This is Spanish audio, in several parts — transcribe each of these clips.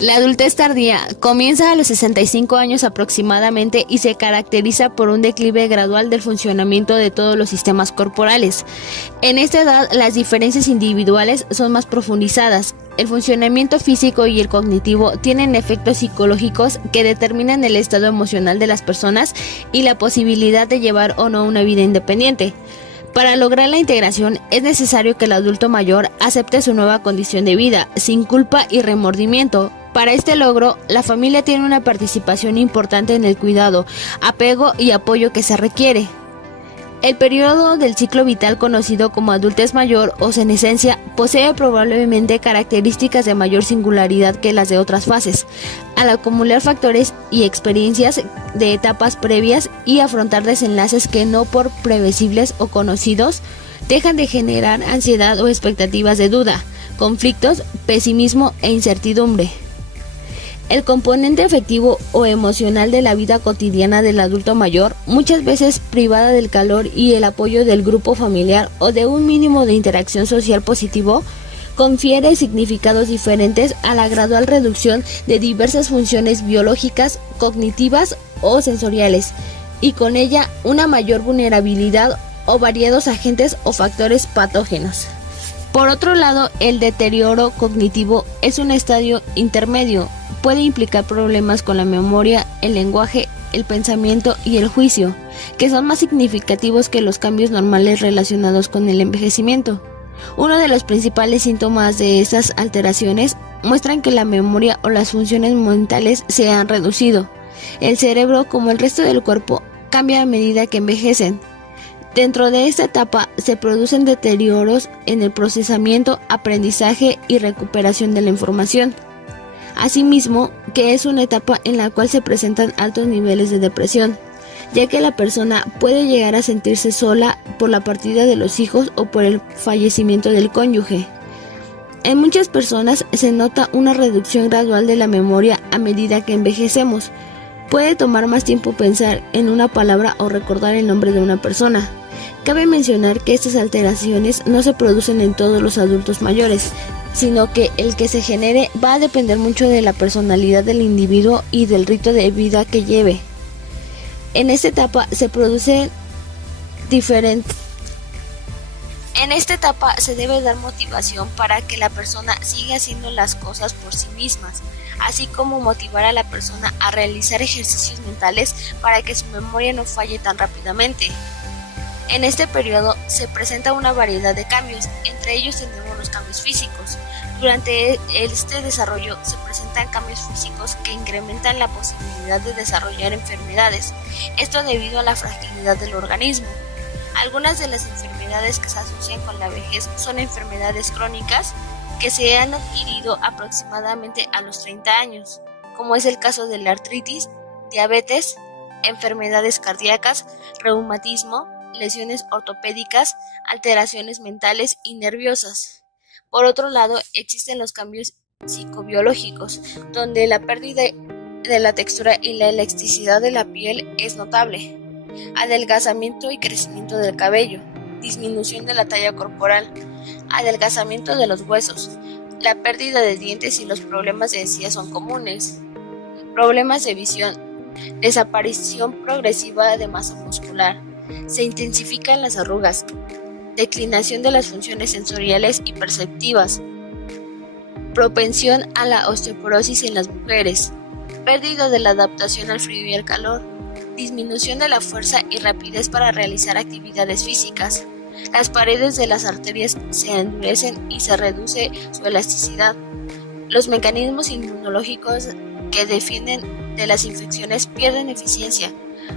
La adultez tardía comienza a los 65 años aproximadamente y se caracteriza por un declive gradual del funcionamiento de todos los sistemas corporales. En esta edad, las diferencias individuales son más profundizadas. El funcionamiento físico y el cognitivo tienen efectos psicológicos que determinan el estado emocional de las personas y la posibilidad de llevar o no una vida independiente. Para lograr la integración es necesario que el adulto mayor acepte su nueva condición de vida, sin culpa y remordimiento. Para este logro, la familia tiene una participación importante en el cuidado, apego y apoyo que se requiere. El periodo del ciclo vital conocido como adultez mayor o senescencia posee probablemente características de mayor singularidad que las de otras fases, al acumular factores y experiencias de etapas previas y afrontar desenlaces que no por previsibles o conocidos dejan de generar ansiedad o expectativas de duda, conflictos, pesimismo e incertidumbre. El componente afectivo o emocional de la vida cotidiana del adulto mayor, muchas veces privada del calor y el apoyo del grupo familiar o de un mínimo de interacción social positivo, confiere significados diferentes a la gradual reducción de diversas funciones biológicas, cognitivas o sensoriales, y con ella una mayor vulnerabilidad o variados agentes o factores patógenos. Por otro lado, el deterioro cognitivo es un estadio intermedio. Puede implicar problemas con la memoria, el lenguaje, el pensamiento y el juicio, que son más significativos que los cambios normales relacionados con el envejecimiento. Uno de los principales síntomas de estas alteraciones muestran que la memoria o las funciones mentales se han reducido. El cerebro, como el resto del cuerpo, cambia a medida que envejecen. Dentro de esta etapa se producen deterioros en el procesamiento, aprendizaje y recuperación de la información. Asimismo, que es una etapa en la cual se presentan altos niveles de depresión, ya que la persona puede llegar a sentirse sola por la partida de los hijos o por el fallecimiento del cónyuge. En muchas personas se nota una reducción gradual de la memoria a medida que envejecemos. Puede tomar más tiempo pensar en una palabra o recordar el nombre de una persona. Cabe mencionar que estas alteraciones no se producen en todos los adultos mayores, sino que el que se genere va a depender mucho de la personalidad del individuo y del ritmo de vida que lleve. En esta etapa se produce En esta etapa se debe dar motivación para que la persona siga haciendo las cosas por sí mismas, así como motivar a la persona a realizar ejercicios mentales para que su memoria no falle tan rápidamente. En este periodo se presenta una variedad de cambios, entre ellos tenemos los cambios físicos. Durante este desarrollo se presentan cambios físicos que incrementan la posibilidad de desarrollar enfermedades, esto debido a la fragilidad del organismo. Algunas de las enfermedades que se asocian con la vejez son enfermedades crónicas que se han adquirido aproximadamente a los 30 años, como es el caso de la artritis, diabetes, enfermedades cardíacas, reumatismo, lesiones ortopédicas, alteraciones mentales y nerviosas. Por otro lado, existen los cambios psicobiológicos, donde la pérdida de la textura y la elasticidad de la piel es notable. Adelgazamiento y crecimiento del cabello, disminución de la talla corporal, adelgazamiento de los huesos, la pérdida de dientes y los problemas de encías son comunes. Problemas de visión, desaparición progresiva de masa muscular, se intensifican las arrugas, declinación de las funciones sensoriales y perceptivas, propensión a la osteoporosis en las mujeres, pérdida de la adaptación al frío y al calor, disminución de la fuerza y rapidez para realizar actividades físicas. Las paredes de las arterias se endurecen y se reduce su elasticidad. Los mecanismos inmunológicos que defienden de las infecciones pierden eficiencia.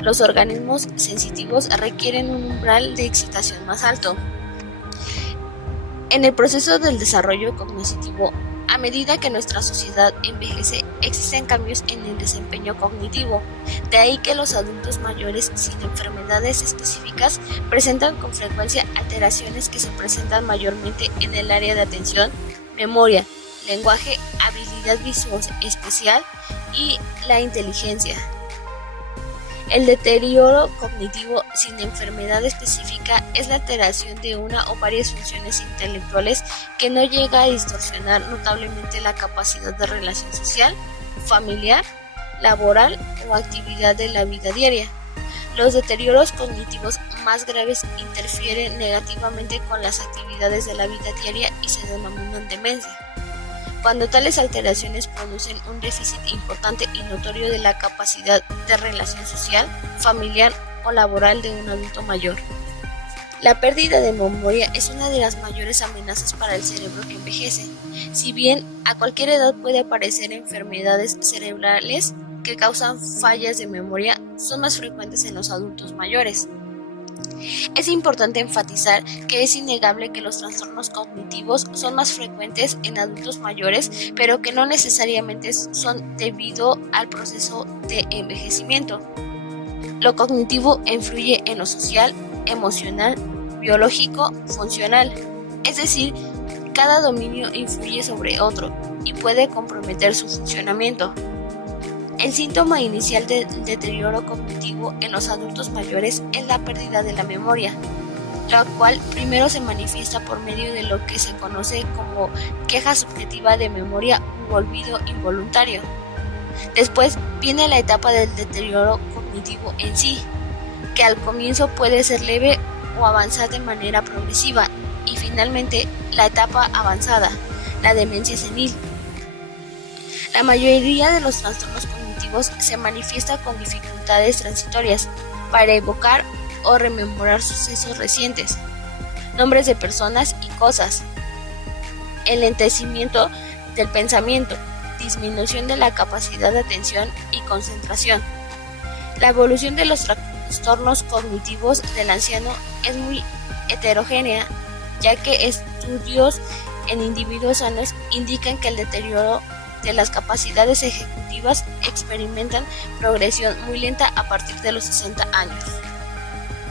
Los organismos sensitivos requieren un umbral de excitación más alto. En el proceso del desarrollo cognitivo, a medida que nuestra sociedad envejece, existen cambios en el desempeño cognitivo. De ahí que los adultos mayores sin enfermedades específicas presentan con frecuencia alteraciones que se presentan mayormente en el área de atención, memoria, lenguaje, habilidad visual especial y la inteligencia. El deterioro cognitivo sin enfermedad específica es la alteración de una o varias funciones intelectuales que no llega a distorsionar notablemente la capacidad de relación social, familiar, laboral o actividad de la vida diaria. Los deterioros cognitivos más graves interfieren negativamente con las actividades de la vida diaria y se denominan demencia. Cuando tales alteraciones producen un déficit importante y notorio de la capacidad de relación social, familiar o laboral de un adulto mayor. La pérdida de memoria es una de las mayores amenazas para el cerebro que envejece. Si bien a cualquier edad puede aparecer enfermedades cerebrales que causan fallas de memoria, son más frecuentes en los adultos mayores. Es importante enfatizar que es innegable que los trastornos cognitivos son más frecuentes en adultos mayores, pero que no necesariamente son debido al proceso de envejecimiento. Lo cognitivo influye en lo social, emocional, biológico, funcional, es decir, cada dominio influye sobre otro y puede comprometer su funcionamiento. El síntoma inicial del deterioro cognitivo en los adultos mayores es la pérdida de la memoria, la cual primero se manifiesta por medio de lo que se conoce como queja subjetiva de memoria u olvido involuntario. Después viene la etapa del deterioro cognitivo en sí, que al comienzo puede ser leve o avanzar de manera progresiva, y finalmente la etapa avanzada, la demencia senil. La mayoría de los trastornos cognitivos se manifiesta con dificultades transitorias para evocar o rememorar sucesos recientes, nombres de personas y cosas, enlentecimiento del pensamiento, disminución de la capacidad de atención y concentración. La evolución de los trastornos cognitivos del anciano es muy heterogénea, ya que estudios en individuos sanos indican que el deterioro de las capacidades ejecutivas experimentan progresión muy lenta a partir de los 60 años.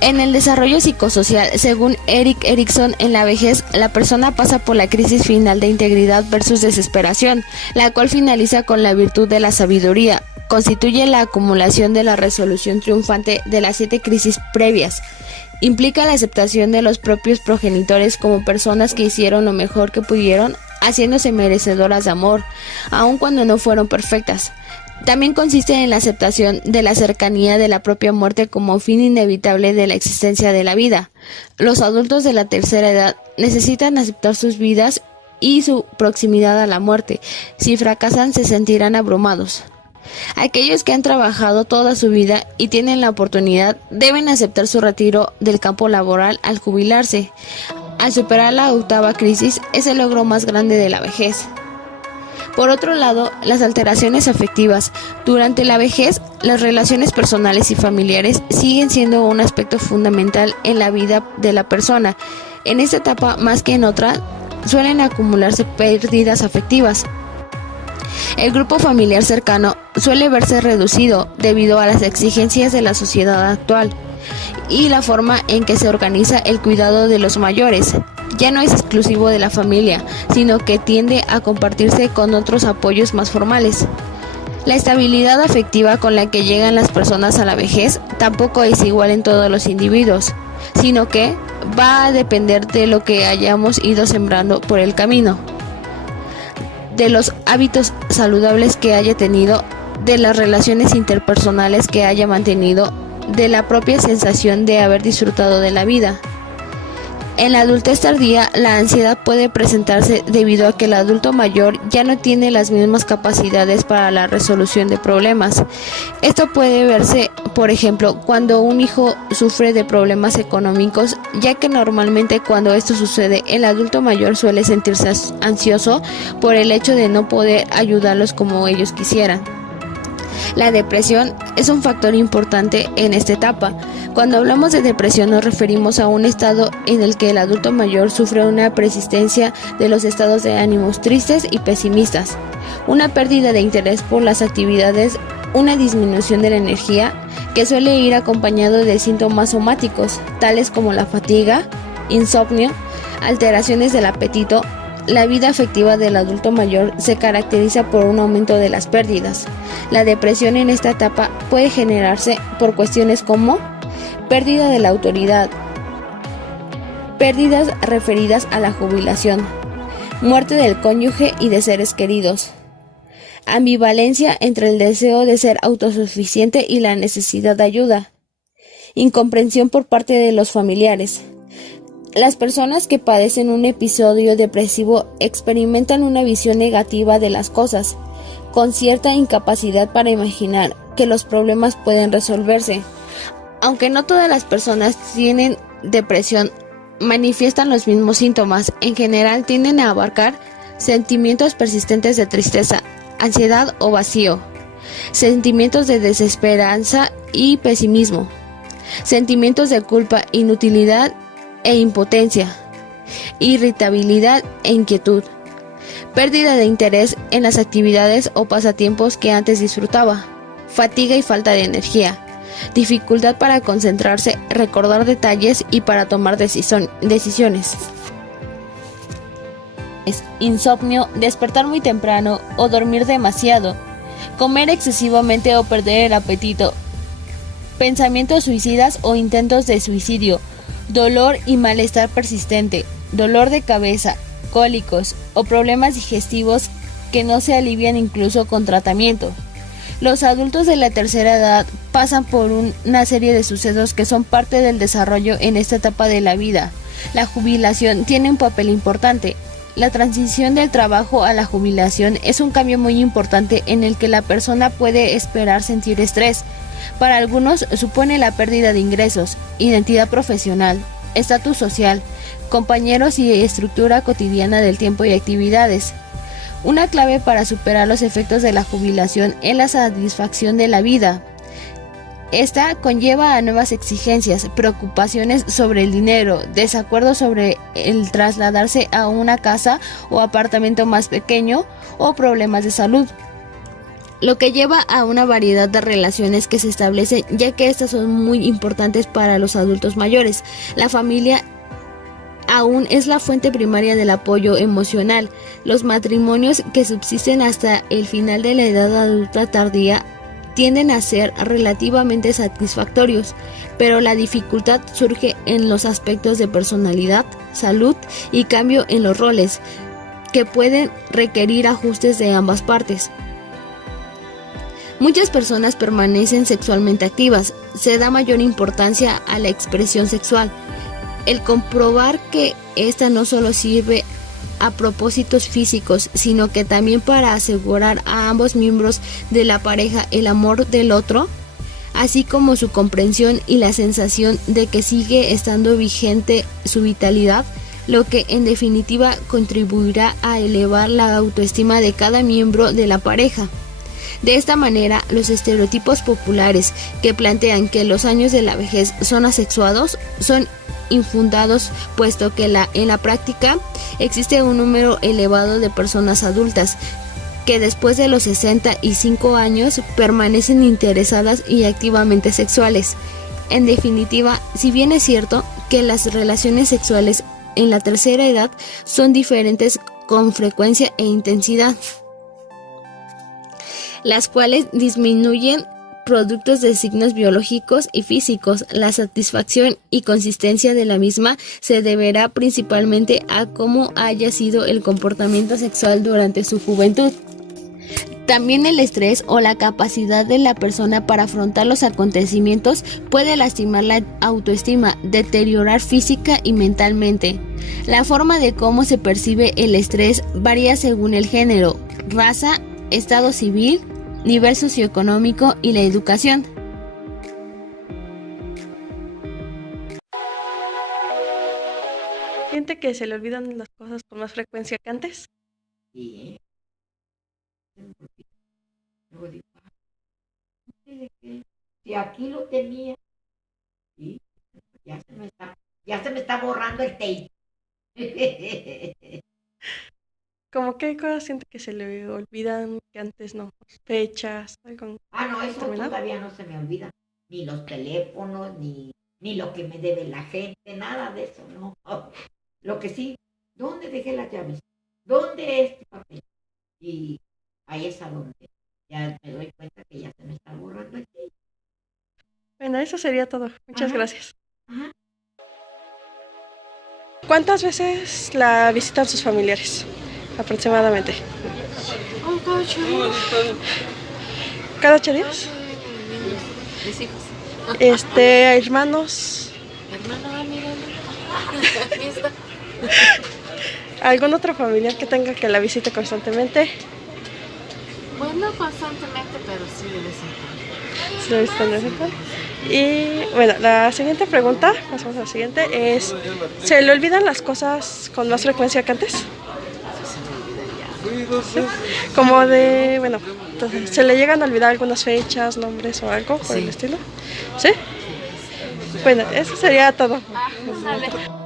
En el desarrollo psicosocial, según Erik Erikson, en la vejez, la persona pasa por la crisis final de integridad versus desesperación, la cual finaliza con la virtud de la sabiduría. Constituye la acumulación de la resolución triunfante de las 7 crisis previas. Implica la aceptación de los propios progenitores como personas que hicieron lo mejor que pudieron, haciéndose merecedoras de amor, aun cuando no fueron perfectas. También consiste en la aceptación de la cercanía de la propia muerte como fin inevitable de la existencia de la vida. Los adultos de la tercera edad necesitan aceptar sus vidas y su proximidad a la muerte. Si fracasan, se sentirán abrumados. Aquellos que han trabajado toda su vida y tienen la oportunidad deben aceptar su retiro del campo laboral al jubilarse. Al superar la 8ª crisis es el logro más grande de la vejez. Por otro lado, las alteraciones afectivas. Durante la vejez, las relaciones personales y familiares siguen siendo un aspecto fundamental en la vida de la persona. En esta etapa, más que en otra, suelen acumularse pérdidas afectivas. El grupo familiar cercano suele verse reducido debido a las exigencias de la sociedad actual y la forma en que se organiza el cuidado de los mayores. Ya no es exclusivo de la familia, sino que tiende a compartirse con otros apoyos más formales. La estabilidad afectiva con la que llegan las personas a la vejez tampoco es igual en todos los individuos, sino que va a depender de lo que hayamos ido sembrando por el camino, de los hábitos saludables que haya tenido, de las relaciones interpersonales que haya mantenido, de la propia sensación de haber disfrutado de la vida. En la adultez tardía, la ansiedad puede presentarse debido a que el adulto mayor ya no tiene las mismas capacidades para la resolución de problemas. Esto puede verse, por ejemplo, cuando un hijo sufre de problemas económicos, ya que normalmente cuando esto sucede, el adulto mayor suele sentirse ansioso por el hecho de no poder ayudarlos como ellos quisieran. La depresión es un factor importante en esta etapa. Cuando hablamos de depresión nos referimos a un estado en el que el adulto mayor sufre una persistencia de los estados de ánimos tristes y pesimistas, una pérdida de interés por las actividades, una disminución de la energía que suele ir acompañado de síntomas somáticos, tales como la fatiga, insomnio, alteraciones del apetito. La vida afectiva del adulto mayor se caracteriza por un aumento de las pérdidas. La depresión en esta etapa puede generarse por cuestiones como pérdida de la autoridad, pérdidas referidas a la jubilación, muerte del cónyuge y de seres queridos, ambivalencia entre el deseo de ser autosuficiente y la necesidad de ayuda, incomprensión por parte de los familiares. Las personas que padecen un episodio depresivo experimentan una visión negativa de las cosas, con cierta incapacidad para imaginar que los problemas pueden resolverse. Aunque no todas las personas tienen depresión, manifiestan los mismos síntomas. En general tienden a abarcar sentimientos persistentes de tristeza, ansiedad o vacío, sentimientos de desesperanza y pesimismo, sentimientos de culpa, inutilidad e impotencia, irritabilidad e inquietud, pérdida de interés en las actividades o pasatiempos que antes disfrutaba, fatiga y falta de energía, dificultad para concentrarse, recordar detalles y para tomar decisiones. Insomnio, despertar muy temprano o dormir demasiado, comer excesivamente o perder el apetito, pensamientos suicidas o intentos de suicidio, dolor y malestar persistente, dolor de cabeza, cólicos o problemas digestivos que no se alivian incluso con tratamiento. Los adultos de la tercera edad pasan por una serie de sucesos que son parte del desarrollo en esta etapa de la vida. La jubilación tiene un papel importante. La transición del trabajo a la jubilación es un cambio muy importante en el que la persona puede esperar sentir estrés. Para algunos supone la pérdida de ingresos, identidad profesional, estatus social, compañeros y estructura cotidiana del tiempo y actividades. Una clave para superar los efectos de la jubilación es la satisfacción de la vida. Esta conlleva a nuevas exigencias, preocupaciones sobre el dinero, desacuerdos sobre el trasladarse a una casa o apartamento más pequeño o problemas de salud, lo que lleva a una variedad de relaciones que se establecen, ya que estas son muy importantes para los adultos mayores. La familia aún es la fuente primaria del apoyo emocional. Los matrimonios que subsisten hasta el final de la edad adulta tardía tienden a ser relativamente satisfactorios, pero la dificultad surge en los aspectos de personalidad, salud y cambio en los roles, que pueden requerir ajustes de ambas partes. Muchas personas permanecen sexualmente activas, se da mayor importancia a la expresión sexual. El comprobar que esta no solo sirve a propósitos físicos, sino que también para asegurar a ambos miembros de la pareja el amor del otro, así como su comprensión y la sensación de que sigue estando vigente su vitalidad, lo que en definitiva contribuirá a elevar la autoestima de cada miembro de la pareja. De esta manera, los estereotipos populares que plantean que los años de la vejez son asexuados son infundados, puesto que en la práctica existe un número elevado de personas adultas que después de los 65 años permanecen interesadas y activamente sexuales. En definitiva, si bien es cierto que las relaciones sexuales en la tercera edad son diferentes con frecuencia e intensidad, las cuales disminuyen productos de signos biológicos y físicos, la satisfacción y consistencia de la misma se deberá principalmente a cómo haya sido el comportamiento sexual durante su juventud. También el estrés o la capacidad de la persona para afrontar los acontecimientos puede lastimar la autoestima, deteriorar física y mentalmente. La forma de cómo se percibe el estrés varía según el género, raza, estado civil, nivel socioeconómico y la educación. ¿Siente que se le olvidan las cosas con más frecuencia que antes? Sí, luego digo, no sé de qué. Si aquí lo tenía, sí, ya se me está borrando el tape. ¿Cómo qué cosas siente que se le olvidan que antes no? Fechas, algo No, eso determinado. todavía no se me olvida. Ni los teléfonos, ni lo que me debe la gente, nada de eso, no. Lo que sí, ¿dónde dejé las llaves? ¿Dónde este papel? Y ahí es a donde ya me doy cuenta que ya se me está borrando el tape. Bueno, eso sería todo. Muchas Ajá. gracias. Ajá. ¿Cuántas veces la visitan sus familiares? Aproximadamente. ¿Cada 8 días? Mis hijos. Hermanos. Hermana, mira. Aquí está. ¿Algún otro familiar que tenga que la visite constantemente? Bueno, constantemente, pero sí de vez en cuando. Sí, lo visitan de vez en cuando. Y bueno, la siguiente pregunta, pasamos a la siguiente, es, ¿se le olvidan las cosas con más frecuencia que antes? Sí se me olvida ya. Como de, bueno, entonces, ¿se le llegan a olvidar algunas fechas, nombres o algo por el Sí. estilo? ¿Sí? Bueno, eso sería todo. Ándale.